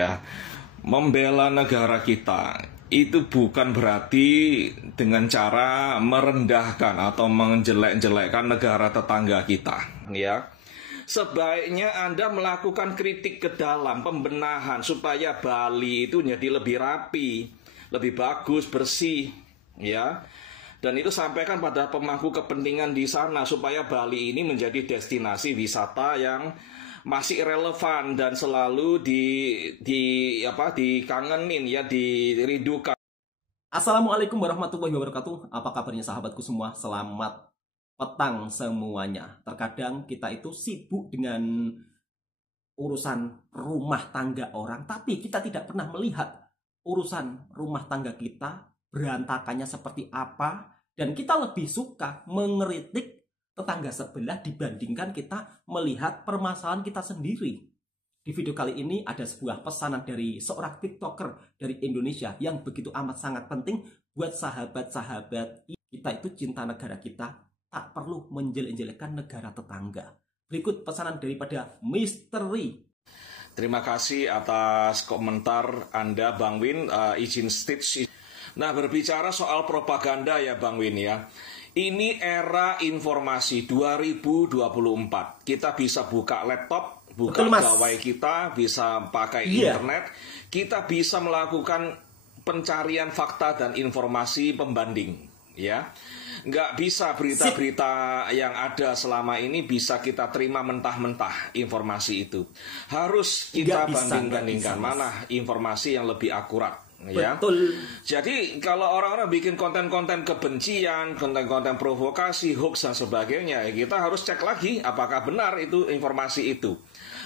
Ya, membela negara kita itu bukan berarti dengan cara merendahkan atau menjelek-jelekkan negara tetangga kita, ya. Sebaiknya Anda melakukan kritik ke dalam, pembenahan supaya Bali itu jadi lebih rapi, lebih bagus, bersih, ya. Dan itu sampaikan pada pemangku kepentingan di sana supaya Bali ini menjadi destinasi wisata yang masih relevan dan selalu dikangenin, ya, dirindukan. Assalamualaikum warahmatullahi wabarakatuh. Apa kabarnya sahabatku semua? Selamat petang semuanya. Terkadang kita itu sibuk dengan urusan rumah tangga orang, tapi kita tidak pernah melihat urusan rumah tangga kita berantakannya seperti apa, dan kita lebih suka mengeritik tetangga sebelah dibandingkan kita melihat permasalahan kita sendiri. Di video kali ini ada sebuah pesanan dari seorang TikToker dari Indonesia yang begitu amat sangat penting buat sahabat-sahabat kita itu cinta negara kita, tak perlu menjelek-jelekkan negara tetangga. Berikut pesanan daripada Misteri. Terima kasih atas komentar Anda, Bang Win. Izin Stitch. Nah, berbicara soal propaganda ya, Bang Win, ya. Ini era informasi 2024. Kita bisa buka laptop, buka gawai kita, bisa pakai internet. Kita bisa melakukan pencarian fakta dan informasi pembanding, ya. Nggak bisa berita-berita yang ada selama ini bisa kita terima mentah-mentah informasi itu. Harus kita banding-bandingkan mana informasi yang lebih akurat. Ya. Betul. Jadi kalau orang-orang bikin konten-konten kebencian, konten-konten provokasi, hoax dan sebagainya, ya kita harus cek lagi apakah benar itu informasi itu,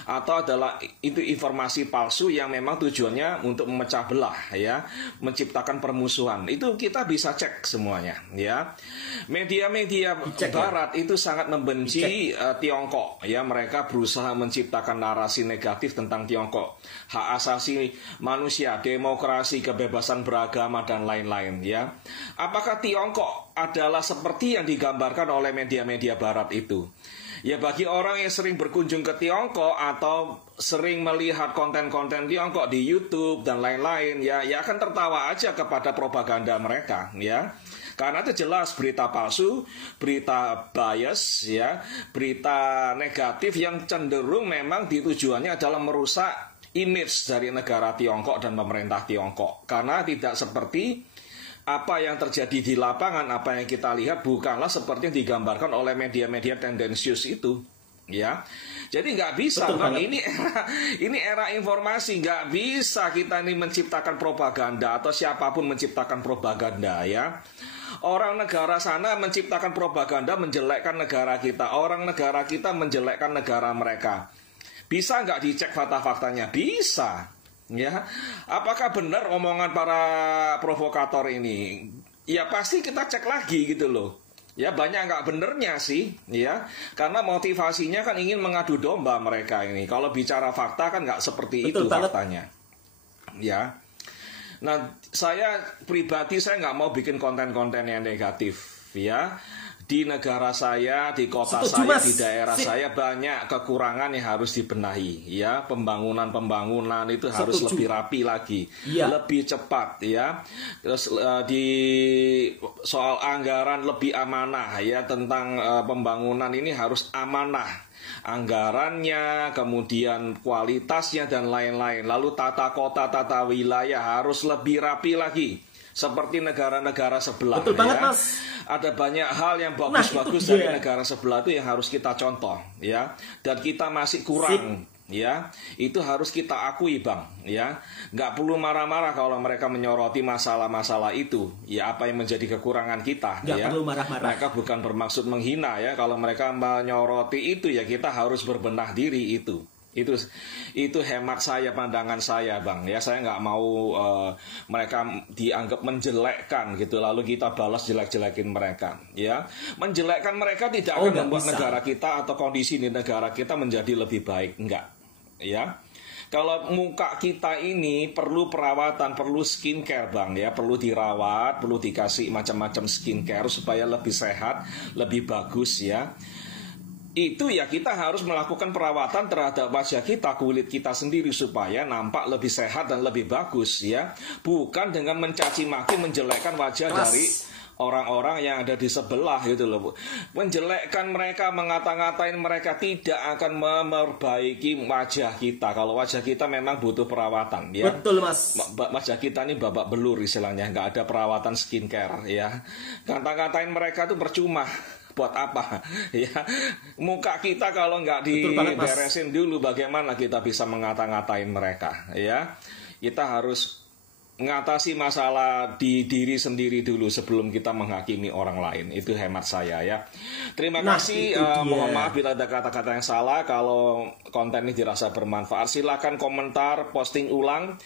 atau adalah itu informasi palsu yang memang tujuannya untuk memecah belah, ya, menciptakan permusuhan. Itu kita bisa cek semuanya, ya. Media-media Barat itu sangat membenci Tiongkok, ya. Mereka berusaha menciptakan narasi negatif tentang Tiongkok, hak asasi manusia, demokrasi, kebebasan beragama dan lain-lain, ya. Apakah Tiongkok adalah seperti yang digambarkan oleh media-media Barat itu? Ya, bagi orang yang sering berkunjung ke Tiongkok atau sering melihat konten-konten Tiongkok di YouTube dan lain-lain, ya akan tertawa aja kepada propaganda mereka, ya. Karena itu jelas berita palsu, berita bias, ya, berita negatif yang cenderung memang tujuannya adalah merusak image dari negara Tiongkok dan pemerintah Tiongkok. Karena tidak seperti apa yang terjadi di lapangan, apa yang kita lihat bukanlah seperti yang digambarkan oleh media-media tendensius itu, ya. Jadi nggak bisa, Bang. Ini era informasi, nggak bisa kita ini menciptakan propaganda atau siapapun menciptakan propaganda, ya. Orang negara sana menciptakan propaganda menjelekkan negara kita, orang negara kita menjelekkan negara mereka. Bisa nggak dicek fakta-faktanya? Bisa. Ya, apakah benar omongan para provokator ini? Ya pasti kita cek lagi gitu loh. Ya banyak nggak benernya sih, ya. Karena motivasinya kan ingin mengadu domba mereka ini. Kalau bicara fakta kan nggak seperti itu faktanya. Ya. Nah, saya pribadi saya nggak mau bikin konten-konten yang negatif, ya. Di negara saya, di kota saya, di daerah saya banyak kekurangan yang harus dibenahi, ya. Pembangunan itu harus lebih rapi lagi, lebih cepat, ya. Terus di soal anggaran lebih amanah, ya, tentang pembangunan ini harus amanah. Anggarannya, kemudian kualitasnya dan lain-lain. Lalu tata kota, tata wilayah harus lebih rapi lagi. Seperti negara-negara sebelah. Betul banget, Mas. Ada banyak hal yang bagus-bagus dari negara sebelah itu yang harus kita contoh, ya. Dan kita masih kurang, ya. Itu harus kita akui, Bang, ya. Nggak perlu marah-marah kalau mereka menyoroti masalah-masalah itu. Ya, apa yang menjadi kekurangan kita, nggak ya. perlu marah-marah. Mereka bukan bermaksud menghina, ya. Kalau mereka menyoroti itu, ya kita harus berbenah diri itu. Itu hemat saya, pandangan saya, Bang. Ya, saya nggak mau mereka dianggap menjelekkan gitu, lalu kita balas jelek-jelekin mereka. Ya, menjelekkan mereka tidak akan membuat negara kita atau kondisi di negara kita menjadi lebih baik, enggak. Ya, kalau muka kita ini perlu perawatan, perlu skincare, Bang. Ya, perlu dirawat, perlu dikasih macam-macam skincare supaya lebih sehat, lebih bagus, ya. itu ya kita harus melakukan perawatan terhadap wajah kita, kulit kita sendiri supaya nampak lebih sehat dan lebih bagus ya. Bukan dengan mencaci maki, menjelekkan wajah dari orang-orang yang ada di sebelah gitu loh. Menjelekkan mereka, ngata-ngatain mereka tidak akan memperbaiki wajah kita. Kalau wajah kita memang butuh perawatan ya. Betul Mas. Wajah kita ini babak belur istilahnya, nggak ada perawatan skincare ya. Ngata-ngatain mereka itu percuma. Buat apa ya, muka kita kalau nggak diberesin dulu, bagaimana kita bisa mengata-ngatain mereka ya. Kita harus mengatasi masalah di diri sendiri dulu sebelum kita menghakimi orang lain. Itu hemat saya ya. Terima kasih. Mohon maaf bila ada kata-kata yang salah. Kalau konten ini dirasa bermanfaat, silakan komentar, posting ulang.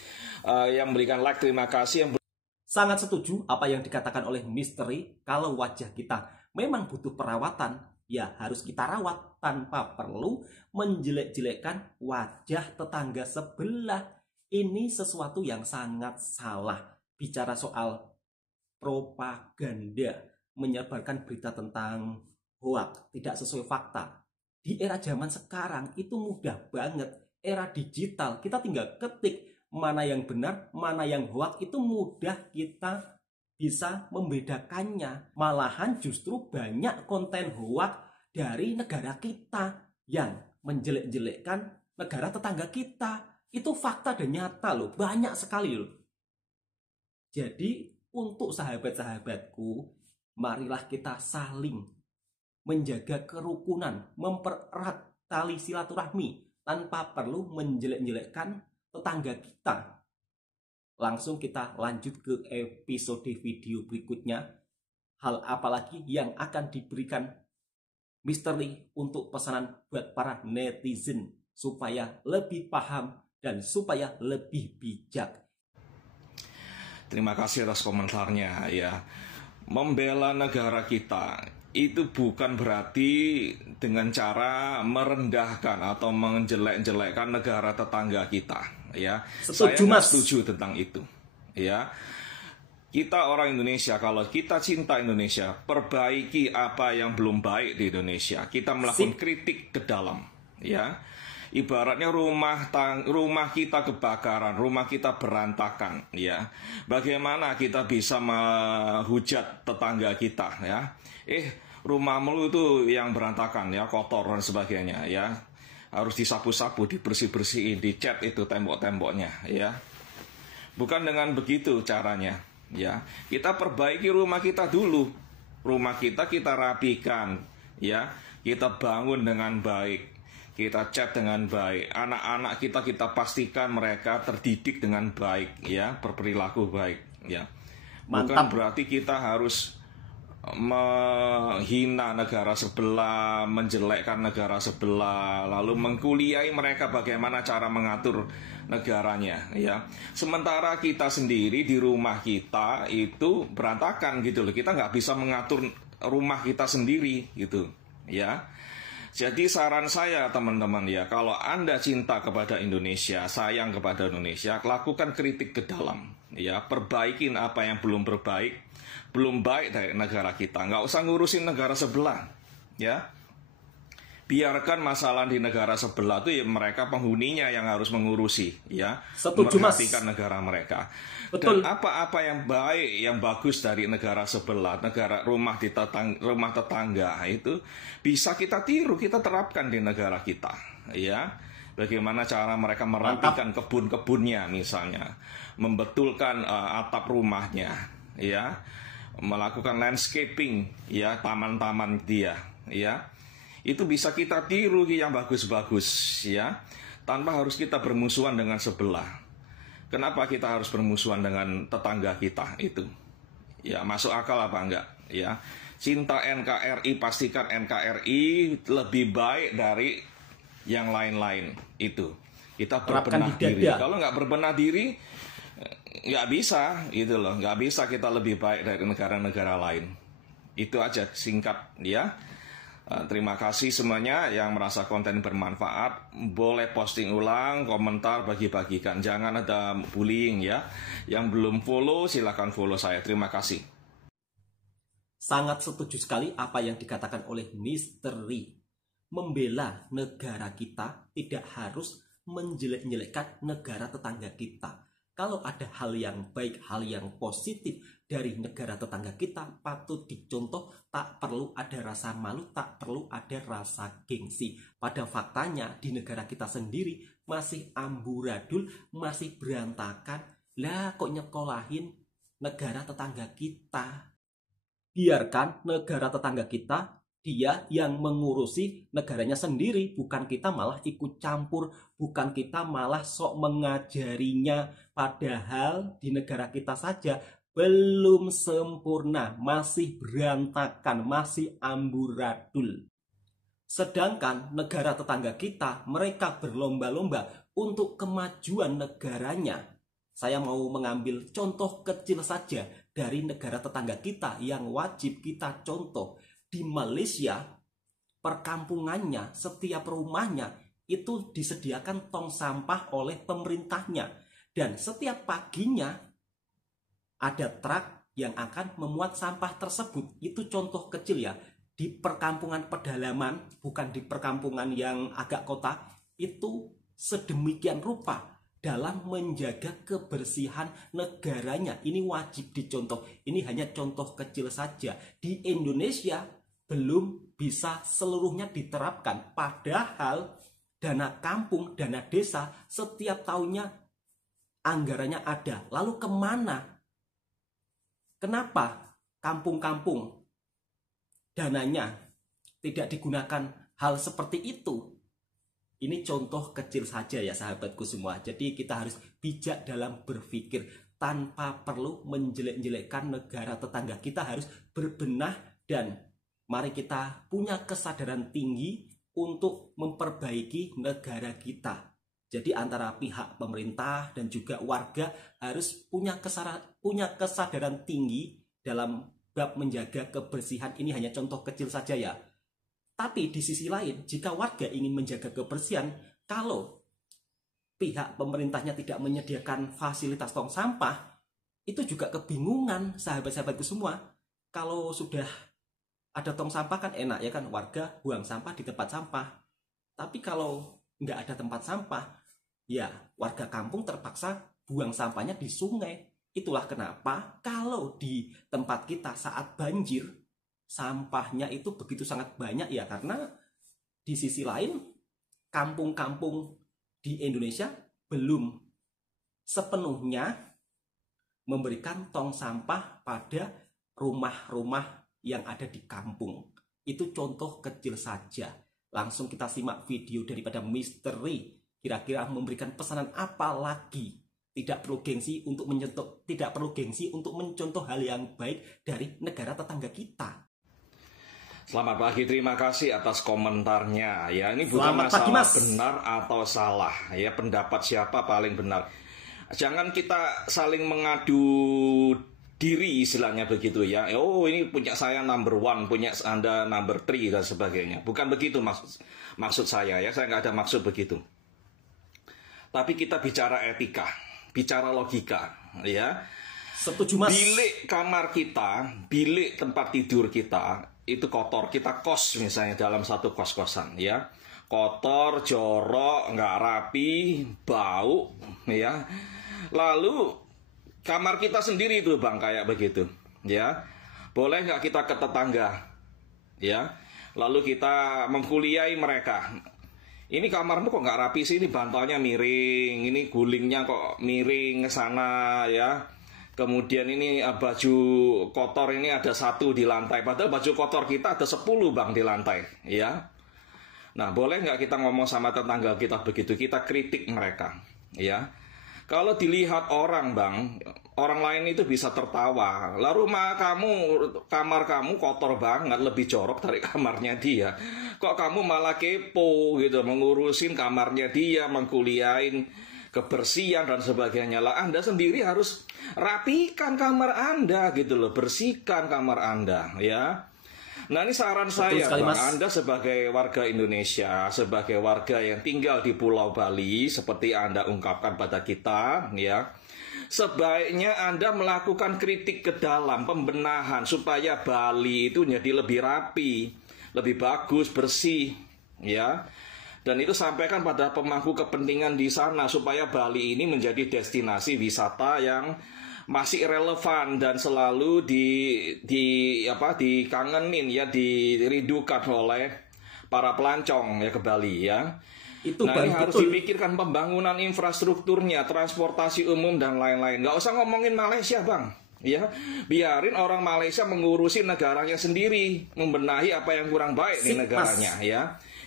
Yang memberikan like, terima kasih. Sangat setuju apa yang dikatakan oleh Misteri. Kalau wajah kita memang butuh perawatan, ya harus kita rawat tanpa perlu menjelek-jelekkan wajah tetangga sebelah. Ini sesuatu yang sangat salah. Bicara soal propaganda, menyebarkan berita tentang hoax, tidak sesuai fakta. Di era zaman sekarang itu mudah banget. Era digital, kita tinggal ketik mana yang benar, mana yang hoax, itu mudah kita bisa membedakannya. Malahan justru banyak konten hoax dari negara kita yang menjelek-jelekkan negara tetangga kita. Itu fakta dan nyata loh, banyak sekali loh. Jadi untuk sahabat-sahabatku, marilah kita saling menjaga kerukunan, mempererat tali silaturahmi tanpa perlu menjelek-jelekkan tetangga kita. Langsung kita lanjut ke episode video berikutnya. Hal apalagi yang akan diberikan Misteri untuk pesanan buat para netizen supaya lebih paham dan supaya lebih bijak. Terima kasih atas komentarnya ya. Membela negara kita itu bukan berarti dengan cara merendahkan atau menjelek-jelekkan negara tetangga kita ya. Setuju, Saya Mas. setuju tentang itu ya. Kita orang Indonesia, kalau kita cinta Indonesia, perbaiki apa yang belum baik di Indonesia. Kita melakukan kritik ke dalam ya. Ibaratnya rumah kita kebakaran, rumah kita berantakan ya. Bagaimana kita bisa menghujat tetangga kita ya? Rumahmu itu yang berantakan ya, kotor dan sebagainya ya. Harus disapu-sapu, dibersih-bersihin, dicat itu tembok-temboknya ya. Bukan dengan begitu caranya ya. Kita perbaiki rumah kita dulu. Rumah kita rapikan ya. Kita bangun dengan baik. Kita cat dengan baik. Anak-anak kita pastikan mereka terdidik dengan baik ya, berperilaku baik ya. Bukan berarti kita harus menghina negara sebelah, menjelekkan negara sebelah, lalu mengkuliai mereka bagaimana cara mengatur negaranya ya. Sementara kita sendiri di rumah kita itu berantakan gitu loh. Kita nggak bisa mengatur rumah kita sendiri gitu ya. Jadi saran saya teman-teman ya, kalau Anda cinta kepada Indonesia, sayang kepada Indonesia, lakukan kritik ke dalam ya, perbaikin apa yang belum baik dari negara kita. Nggak usah ngurusin negara sebelah ya. Biarkan masalah di negara sebelah itu ya mereka penghuninya yang harus mengurusi ya. Setuju, memperhatikan negara mereka. Betul. Dan apa-apa yang baik, yang bagus dari negara sebelah, rumah tetangga itu bisa kita tiru, kita terapkan di negara kita ya. Bagaimana cara mereka merapikan kebun-kebunnya misalnya, membetulkan atap rumahnya ya, melakukan landscaping ya, taman-taman dia ya. Itu bisa kita tiru yang bagus-bagus ya, tanpa harus kita bermusuhan dengan sebelah. Kenapa kita harus bermusuhan dengan tetangga kita itu? Ya, masuk akal apa enggak ya? Cinta NKRI, pastikan NKRI lebih baik dari yang lain-lain itu. Kita berbenah diri. Kalau nggak berbenah diri, nggak bisa gitu loh. Nggak bisa kita lebih baik dari negara-negara lain. Itu aja singkat ya. Terima kasih semuanya yang merasa konten bermanfaat. Boleh posting ulang, komentar, bagi-bagikan. Jangan ada bullying ya. Yang belum follow silakan follow saya. Terima kasih. Sangat setuju sekali apa yang dikatakan oleh Misteri. membela negara kita, tidak harus menjelek-jelekkan negara tetangga kita. Kalau ada hal yang baik, hal yang positif dari negara tetangga kita, patut dicontoh, tak perlu ada rasa malu, tak perlu ada rasa gengsi. Pada faktanya di negara kita sendiri masih amburadul, masih berantakan. Lah kok nyekolahin negara tetangga kita? Biarkan negara tetangga kita, dia yang mengurusi negaranya sendiri, bukan kita malah ikut campur, bukan kita malah sok mengajarinya, padahal di negara kita saja belum sempurna, masih berantakan, masih amburadul. Sedangkan negara tetangga kita, mereka berlomba-lomba untuk kemajuan negaranya. Saya mau mengambil contoh kecil saja dari negara tetangga kita yang wajib kita contoh. Di Malaysia, perkampungannya, setiap rumahnya itu disediakan tong sampah oleh pemerintahnya. Dan setiap paginya ada truk yang akan memuat sampah tersebut. Itu contoh kecil ya. Di perkampungan pedalaman, bukan di perkampungan yang agak kota, itu sedemikian rupa dalam menjaga kebersihan negaranya. Ini wajib dicontoh. Ini hanya contoh kecil saja. Di Indonesia belum bisa seluruhnya diterapkan. Padahal dana kampung, dana desa setiap tahunnya anggarannya ada. Lalu kemana? Kenapa kampung-kampung dananya tidak digunakan hal seperti itu? Ini contoh kecil saja ya sahabatku semua. Jadi kita harus bijak dalam berpikir tanpa perlu menjelek-jelekkan negara tetangga. Kita harus berbenah dan mari kita punya kesadaran tinggi untuk memperbaiki negara kita. Jadi antara pihak pemerintah dan juga warga harus punya kesadaran tinggi dalam bab menjaga kebersihan. Ini hanya contoh kecil saja ya. Tapi di sisi lain, jika warga ingin menjaga kebersihan, kalau pihak pemerintahnya tidak menyediakan fasilitas tong sampah, itu juga kebingungan sahabat-sahabatku semua. Kalau sudah ada tong sampah kan enak ya kan, warga buang sampah di tempat sampah. Tapi kalau nggak ada tempat sampah, ya warga kampung terpaksa buang sampahnya di sungai. Itulah kenapa kalau di tempat kita saat banjir, sampahnya itu begitu sangat banyak ya, karena di sisi lain kampung-kampung di Indonesia belum sepenuhnya memberikan tong sampah pada rumah-rumah yang ada di kampung. Itu contoh kecil saja. Langsung kita simak video daripada misteri. Kira-kira memberikan pesanan apa lagi? Tidak perlu gengsi untuk mencontoh hal yang baik dari negara tetangga kita. Selamat pagi, terima kasih atas komentarnya. Ya, ini bukan Selamat pagi, masalah Mas. benar atau salah. Ya, pendapat siapa paling benar. Jangan kita saling mengadu diri istilahnya begitu ya. Oh, ini punya saya number one, punya Anda number three dan sebagainya. Bukan begitu maksud saya ya. Saya nggak ada maksud begitu. Tapi kita bicara etika, bicara logika ya. Setuju, Mas. Bilik kamar kita, bilik tempat tidur kita itu kotor. Kita kos misalnya dalam satu kos-kosan ya. Kotor, jorok, nggak rapi, bau ya. Lalu kamar kita sendiri itu bang kayak begitu ya, boleh nggak kita ke tetangga ya, lalu kita mengkuliai mereka, ini kamarmu kok nggak rapi sih, ini bantalnya miring, ini gulingnya kok miring ke sana ya, kemudian ini baju kotor ini ada 1 di lantai, padahal baju kotor kita ada 10 bang di lantai ya. Nah, boleh nggak kita ngomong sama tetangga kita begitu, kita kritik mereka ya. Kalau dilihat orang bang, orang lain itu bisa tertawa. Lah rumah kamu, kamar kamu kotor banget, lebih jorok dari kamarnya dia. Kok kamu malah kepo gitu, mengurusin kamarnya dia, mengkuliahin kebersihan dan sebagainya. Lah Anda sendiri harus rapikan kamar Anda gitu loh, bersihkan kamar Anda ya. Nah ini saran saya sekali, bang, Mas. Anda sebagai warga Indonesia, sebagai warga yang tinggal di Pulau Bali, seperti Anda ungkapkan pada kita, ya, sebaiknya Anda melakukan kritik ke dalam, pembenahan, supaya Bali itu jadi lebih rapi, lebih bagus, bersih, ya. Dan itu sampaikan pada pemangku kepentingan di sana supaya Bali ini menjadi destinasi wisata yang masih relevan dan selalu dikangenin ya, dirindukan oleh para pelancong ya ke Bali ya. Itu Nah, ini baru harus betul. dipikirkan pembangunan infrastrukturnya, transportasi umum dan lain-lain. Nggak usah ngomongin Malaysia, Bang. Ya, biarin orang Malaysia mengurusi negaranya sendiri, membenahi apa yang kurang baik di Sip, negaranya ya.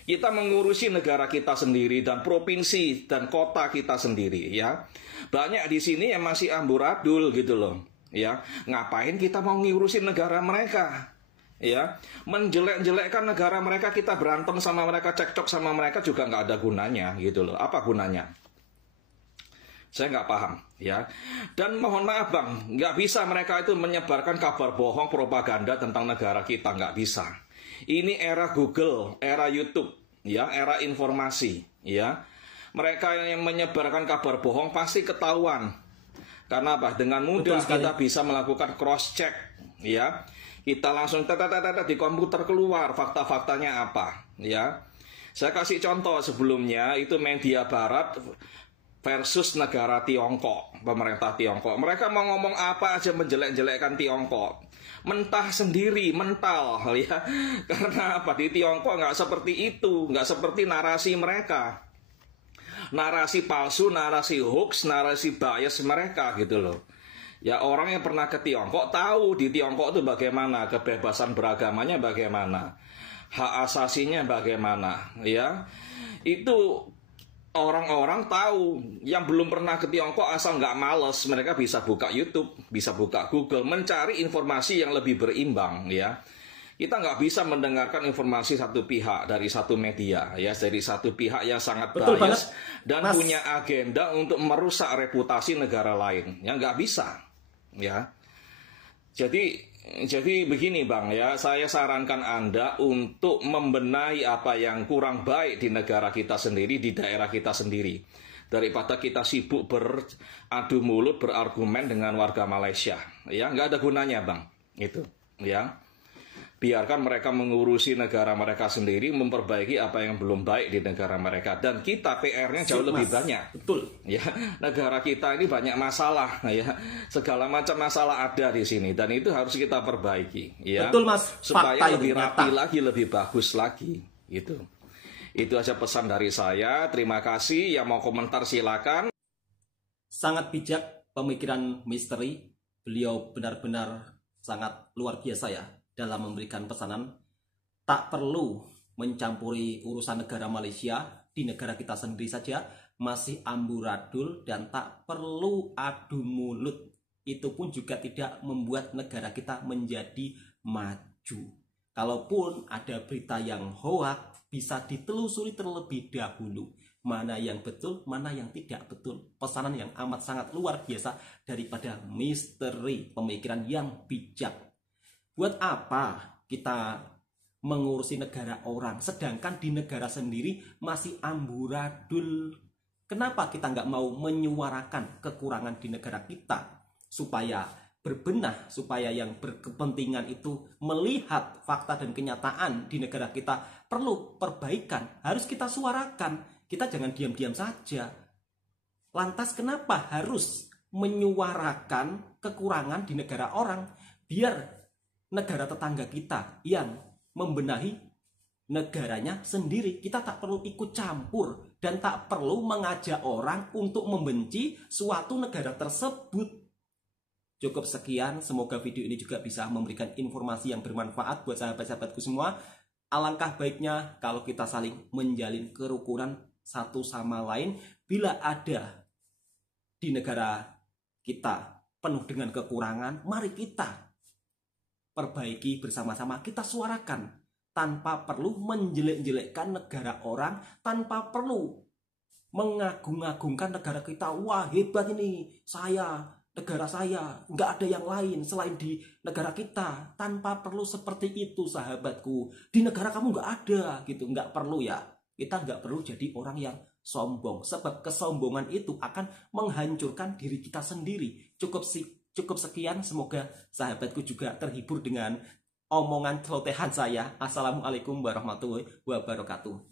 Kita mengurusi negara kita sendiri dan provinsi dan kota kita sendiri ya. Banyak di sini yang masih amburadul gitu loh. Ya, ngapain kita mau ngurusin negara mereka? Ya, menjelek-jelekkan negara mereka, kita berantem sama mereka, cekcok sama mereka juga nggak ada gunanya gitu loh. Apa gunanya? Saya nggak paham ya. Dan mohon maaf Bang, nggak bisa mereka itu menyebarkan kabar bohong, propaganda tentang negara kita, nggak bisa. Ini era Google, era YouTube, ya, era informasi, ya. Mereka yang menyebarkan kabar bohong pasti ketahuan. Karena apa? Dengan mudah kita bisa melakukan cross check, ya. Kita langsung di komputer keluar fakta-faktanya apa, ya. Saya kasih contoh sebelumnya, itu media barat versus negara Tiongkok, pemerintah Tiongkok. Mereka mau ngomong apa aja menjelek-jelekkan Tiongkok. Mentah sendiri, mental ya. Karena apa? Di Tiongkok nggak seperti itu, nggak seperti narasi mereka. Narasi palsu, narasi hoax, narasi bias mereka gitu loh. Ya, orang yang pernah ke Tiongkok tahu di Tiongkok itu bagaimana, kebebasan beragamanya bagaimana, hak asasinya bagaimana, ya. Itu orang-orang tahu. Yang belum pernah ke Tiongkok asal nggak males, mereka bisa buka YouTube, bisa buka Google, mencari informasi yang lebih berimbang ya. Kita nggak bisa mendengarkan informasi satu pihak dari satu media ya, dari satu pihak yang sangat bias dan Mas, punya agenda untuk merusak reputasi negara lain. Ya nggak bisa ya. Jadi begini Bang ya, saya sarankan Anda untuk membenahi apa yang kurang baik di negara kita sendiri, di daerah kita sendiri. Daripada kita sibuk beradu mulut, berargumen dengan warga Malaysia. Ya, nggak ada gunanya Bang. Itu, ya. Biarkan mereka mengurusi negara mereka sendiri, memperbaiki apa yang belum baik di negara mereka. Dan kita PR-nya jauh lebih banyak. Betul. Ya, negara kita ini banyak masalah, ya. Segala macam masalah ada di sini dan itu harus kita perbaiki, ya. Betul Mas. Supaya Fakta lebih itu rapi nyata. lagi, lebih bagus lagi, gitu. Itu aja pesan dari saya. Terima kasih. Yang mau komentar silakan. Sangat bijak pemikiran misteri. Beliau benar-benar sangat luar biasa ya dalam memberikan pesanan. Tak perlu mencampuri urusan negara Malaysia, di negara kita sendiri saja masih amburadul dan tak perlu adu mulut. Itu pun juga tidak membuat negara kita menjadi maju. Kalaupun ada berita yang hoak, bisa ditelusuri terlebih dahulu. Mana yang betul, mana yang tidak betul. Pesanan yang amat sangat luar biasa daripada misteri, pemikiran yang bijak. Buat apa kita mengurusi negara orang, sedangkan di negara sendiri masih amburadul? Kenapa kita nggak mau menyuarakan kekurangan di negara kita supaya berbenah, supaya yang berkepentingan itu melihat fakta dan kenyataan di negara kita perlu perbaikan, harus kita suarakan. Kita jangan diam-diam saja. Lantas kenapa harus menyuarakan kekurangan di negara orang? Biar negara tetangga kita yang membenahi negaranya sendiri. Kita tak perlu ikut campur dan tak perlu mengajak orang untuk membenci suatu negara tersebut. Cukup sekian, semoga video ini juga bisa memberikan informasi yang bermanfaat buat sahabat-sahabatku semua. Alangkah baiknya kalau kita saling menjalin kerukunan satu sama lain. Bila ada di negara kita penuh dengan kekurangan, mari kita perbaiki bersama-sama, kita suarakan tanpa perlu menjelek-jelekkan negara orang, tanpa perlu mengagung-agungkan negara kita. Wah, hebat ini negara saya, nggak ada yang lain selain di negara kita. Tanpa perlu seperti itu sahabatku. Di negara kamu nggak ada gitu, nggak perlu ya. Kita nggak perlu jadi orang yang sombong, sebab kesombongan itu akan menghancurkan diri kita sendiri. Cukup sekian, semoga sahabatku juga terhibur dengan omongan celotehan saya. Assalamualaikum warahmatullahi wabarakatuh.